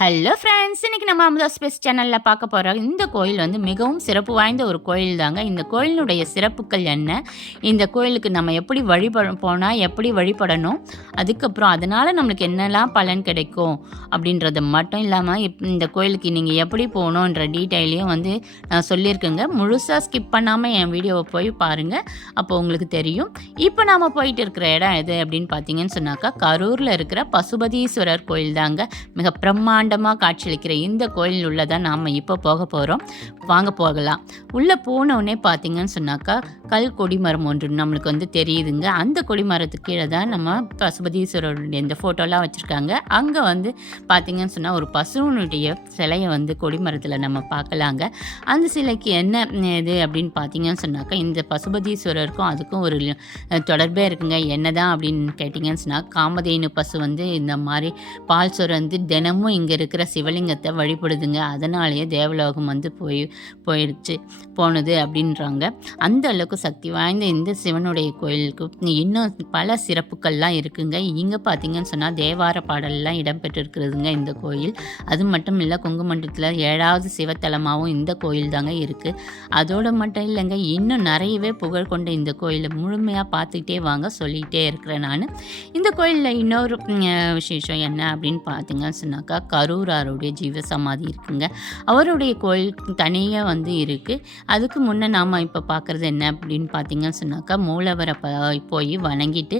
Hello friends, இன்னைக்கு நம்ம Amudha space சேனலில் பார்க்க போகிற இந்த கோயில் வந்து மிகவும் சிறப்பு வாய்ந்த ஒரு கோயில் தாங்க. இந்த கோயிலினுடைய சிறப்புகள் என்ன, இந்த கோயிலுக்கு நம்ம எப்படி போனால் எப்படி வழிபடணும், அதுக்கப்புறம் அதனால் நம்மளுக்கு என்னெல்லாம் பலன் கிடைக்கும் அப்படின்றத மட்டும் இல்லாமல் இந்த கோயிலுக்கு நீங்கள் எப்படி போகணுன்ற டீட்டெயிலையும் வந்து நான் சொல்லியிருக்கேங்க. முழுசாக ஸ்கிப் பண்ணாமல் என் வீடியோவை போய் பாருங்கள், அப்போ உங்களுக்கு தெரியும். இப்போ நாம் போயிட்டு இருக்கிற இடம் எது அப்படின்னு பார்த்தீங்கன்னு சொன்னாக்கா, கரூரில் இருக்கிற பசுபதீஸ்வரர் கோயில் தாங்க. மிக பிரம்மாண்டமாக காட்சியளிக்கிற இந்த கோயில் உள்ளதான் நாம் இப்போ போக போகிறோம். வாங்க போகலாம். உள்ளே போனவுடனே பார்த்தீங்கன்னு சொன்னாக்கா, கல் கொடிமரம் ஒன்று நம்மளுக்கு வந்து தெரியுதுங்க. அந்த கொடிமரத்துக்கு கீழே தான் நம்ம பசுபதீஸ்வரருடைய இந்த ஃபோட்டோலாம் வச்சுருக்காங்க. அங்கே வந்து பார்த்தீங்கன்னு சொன்னால் ஒரு பசுனுடைய சிலையை வந்து கொடிமரத்தில் நம்ம பார்க்கலாங்க. அந்த சிலைக்கு என்ன இது அப்படின்னு பார்த்தீங்கன்னு சொன்னாக்கா, இந்த பசுபதீஸ்வரருக்கும் அதுக்கும் ஒரு தொடர்பே இருக்குங்க. என்னதான் அப்படின்னு கேட்டிங்கன்னு சொன்னால், காமதேனு பசு வந்து இந்த மாதிரி பால் சுரந்து தினமும் இங்கே இருக்கிற சிவலிங்கத்தை வழிபடுதுங்க. அதனாலேயே தேவலோகம் வந்து போனது அப்படின்றாங்க. அந்த அளவுக்கு சக்தி வாய்ந்த இந்த சிவனுடைய கோயிலுக்கு இன்னும் பல சிறப்புகள்லாம் இருக்குங்க. இங்கே பார்த்தீங்கன்னு சொன்னால் தேவார பாடல்லாம் இடம்பெற்றிருக்கிறதுங்க இந்த கோயில். அது மட்டும் இல்லை, கொங்குமண்டலத்தில் 7வது சிவத்தலமாகவும் இந்த கோயில் தாங்க இருக்குது. அதோடு மட்டும் இல்லைங்க, இன்னும் நிறையவே புகழ் கொண்ட இந்த கோயிலை முழுமையாக பார்த்துக்கிட்டே வாங்க, சொல்லிகிட்டே இருக்கிறேன் நான். இந்த கோயிலில் இன்னொரு விசேஷம் என்ன அப்படின்னு பார்த்தீங்கன்னு சொன்னாக்கா, கரூராருடைய ஜீவசமாதி இருக்குங்க. அவருடைய கோயில் தனியாக வந்து இருக்குது. அதுக்கு முன்னே நாம் இப்போ பார்க்குறது என்ன அப்படின்னு பார்த்தீங்கன்னு சொன்னாக்கா, மூலவரை போய் வணங்கிட்டு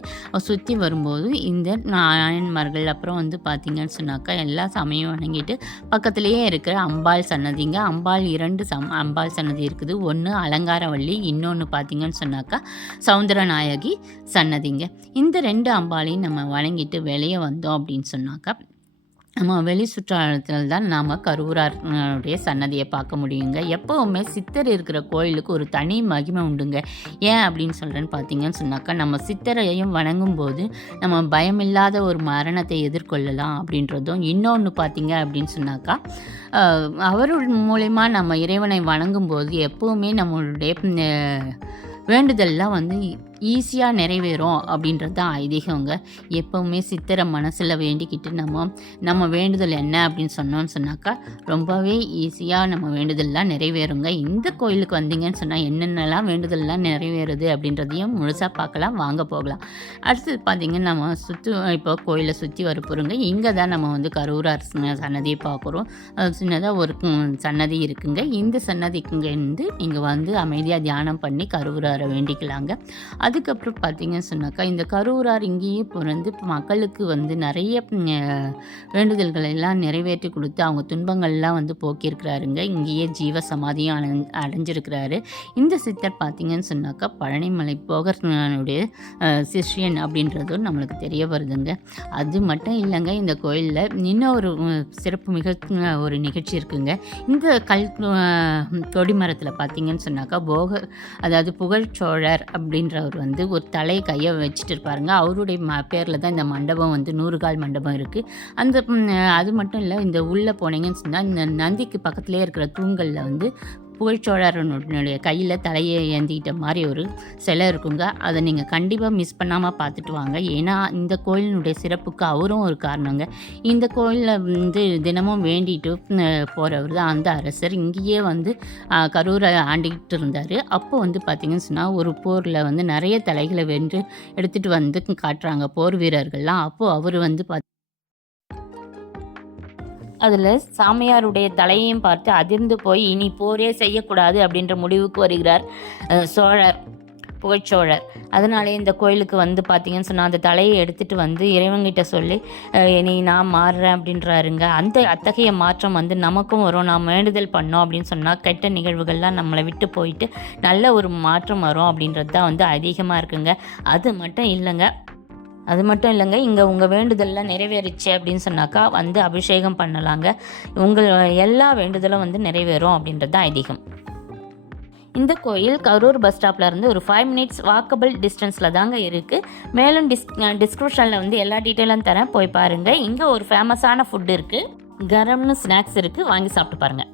சுற்றி வரும்போது இந்த நாயன்மார்கள் அப்புறம் வந்து பார்த்தீங்கன்னு சொன்னாக்கா எல்லா சமயம் வணங்கிட்டு பக்கத்துலேயே இருக்கிற அம்பாள் சன்னதிங்க. அம்பாள் 2 அம்பாள் சன்னதி இருக்குது. ஒன்று அலங்காரவள்ளி, இன்னொன்று பார்த்தீங்கன்னு சொன்னாக்கா சௌந்தரநாயகி சன்னதிங்க. இந்த 2 அம்பாளையும் நம்ம வணங்கிட்டு வெளியே வந்தோம் அப்படின்னு சொன்னாக்கா, நம்ம வெளி சுற்றாலத்தில் தான் நாம் கரூராருடைய சன்னதியை பார்க்க முடியுங்க. எப்போவுமே சித்தர் இருக்கிற கோயிலுக்கு ஒரு தனி மகிமை உண்டுங்க. ஏன் அப்படின்னு சொல்கிறேன்னு பார்த்தீங்கன்னு சொன்னாக்கா, நம்ம சித்தரையும் வணங்கும்போது நம்ம பயமில்லாத ஒரு மரணத்தை எதிர்கொள்ளலாம் அப்படின்றதும், இன்னொன்று பார்த்தீங்க அப்படின்னு சொன்னாக்கா, அவருடைய மூலயமா நம்ம இறைவனை வணங்கும்போது எப்போவுமே நம்மளுடைய வேண்டுதல்லாம் வந்து ஈஸியாக நிறைவேறும் அப்படின்றது தான் ஐதீகங்க. எப்போவுமே சித்தரை மனசில் வேண்டிக்கிட்டு நம்ம வேண்டுதல் என்ன அப்படின்னு சொன்னாக்கா ரொம்பவே ஈஸியாக நம்ம வேண்டுதல்லாம் நிறைவேறுங்க. இந்த கோயிலுக்கு வந்தீங்கன்னு சொன்னால் என்னென்னலாம் வேண்டுதல்லாம் நிறைவேறுது அப்படின்றதையும் முழுசாக பார்க்கலாம். வாங்க போகலாம். அடுத்தது பார்த்திங்கன்னா, நம்ம இப்போ கோயிலை சுற்றி வர போகிறோங்க. இங்கே தான் நம்ம வந்து கரூரார் சன்னதியை பார்க்குறோம். சின்னதாக ஒரு சன்னதி இருக்குங்க. இந்த சன்னதிக்குங்க இருந்து இங்கே வந்து அமைதியாக தியானம் பண்ணி கரூராரை வேண்டிக்கலாங்க. அதுக்கப்புறம் பார்த்தீங்கன்னு சொன்னாக்கா, இந்த கரூரார் இங்கேயே பிறந்து மக்களுக்கு வந்து நிறைய வேண்டுதல்களை எல்லாம் நிறைவேற்றி கொடுத்து அவங்க துன்பங்கள்லாம் வந்து போக்கியிருக்கிறாருங்க. இங்கேயே ஜீவ சமாதியும் அடைஞ்சிருக்கிறாரு. இந்த சித்தர் பார்த்தீங்கன்னு சொன்னாக்கா பழனிமலை போகனுடைய சிஷ்யன் அப்படின்றதும் நம்மளுக்கு தெரிய வருதுங்க. அது மட்டும் இல்லைங்க, இந்த கோயிலில் இன்னொரு சிறப்பு மிக ஒரு நிகழ்ச்சி இருக்குங்க. இந்த கொடிமரத்தில் பார்த்தீங்கன்னு சொன்னாக்கா அதாவது புகழ்ச்சோழர் அப்படின்றவர் வந்து ஒரு கையை வச்சுட்டு இருப்பாருங்க. அவருடைய பேரில் தான் இந்த மண்டபம் வந்து 100 கால் மண்டபம் இருக்குது. அது மட்டும் இல்லை, இந்த உள்ளே போனீங்கன்னு சொன்னால் இந்த நந்திக்கு பக்கத்துலேயே இருக்கிற தூண்களில் வந்து புகழ்ச்சோழரனுடைய கையில் தலையை ஏந்திக்கிட்ட மாதிரி ஒரு சிலை இருக்குங்க. அதை நீங்கள் கண்டிப்பாக மிஸ் பண்ணாமல் பார்த்துட்டு வாங்க. ஏன்னா இந்த கோயிலினுடைய சிறப்புக்கு அவரும் ஒரு காரணங்க. இந்த கோயிலில் வந்து தினமும் வேண்டிட்டு போகிறவர் தான் அந்த அரசர். இங்கேயே வந்து கரூரை ஆண்டிக்கிட்டு இருந்தார். அப்போ வந்து பார்த்திங்கன்னு சொன்னால் ஒரு போரில் வந்து நிறைய தலைகளை வென்று எடுத்துகிட்டு வந்து காட்டுறாங்க போர் வீரர்கள்லாம். அப்போது அவர் வந்து அதில் சாமியாருடைய தலையையும் பார்த்து அதிர்ந்து போய் இனி போரே செய்யக்கூடாது அப்படின்ற முடிவுக்கு வருகிறார் புகழ்ச்சோழர். அதனாலே இந்த கோயிலுக்கு வந்து பார்த்திங்கன்னு சொன்னால் அந்த தலையை எடுத்துகிட்டு வந்து இறைவன்கிட்ட சொல்லி இனி நான் மாறுறேன் அப்படின்றாருங்க. அத்தகைய மாற்றம் வந்து நமக்கும் வரும். நாம் வேண்டுதல் பண்ணோம் அப்படின்னு சொன்னால் கெட்ட நிகழ்வுகள்லாம் நம்மளை விட்டு போயிட்டு நல்ல ஒரு மாற்றம் வரும் அப்படின்றது தான் வந்து அதிகமாக இருக்குங்க. அது மட்டும் இல்லைங்க, இங்கே உங்கள் வேண்டுதல்லாம் நிறைவேறிச்சு அப்படின்னு சொன்னாக்கா வந்து அபிஷேகம் பண்ணலாங்க. உங்கள் எல்லா வேண்டுதலும் வந்து நிறைவேறும் அப்படின்றது தான் ஐதீகம். இந்த கோயில் கரூர் பஸ் ஸ்டாப்பில் இருந்து ஒரு 5 மினிட்ஸ் வாக்கபிள் டிஸ்டன்ஸில் தாங்க இருக்குது. மேலும் டிஸ்கிரிப்ஷனில் வந்து எல்லா டீட்டெயிலும் தரேன், போய் பாருங்கள். இங்கே ஒரு ஃபேமஸான ஃபுட் இருக்குது, கரம்னு ஸ்நாக்ஸ் இருக்குது, வாங்கி சாப்பிட்டு பாருங்கள்.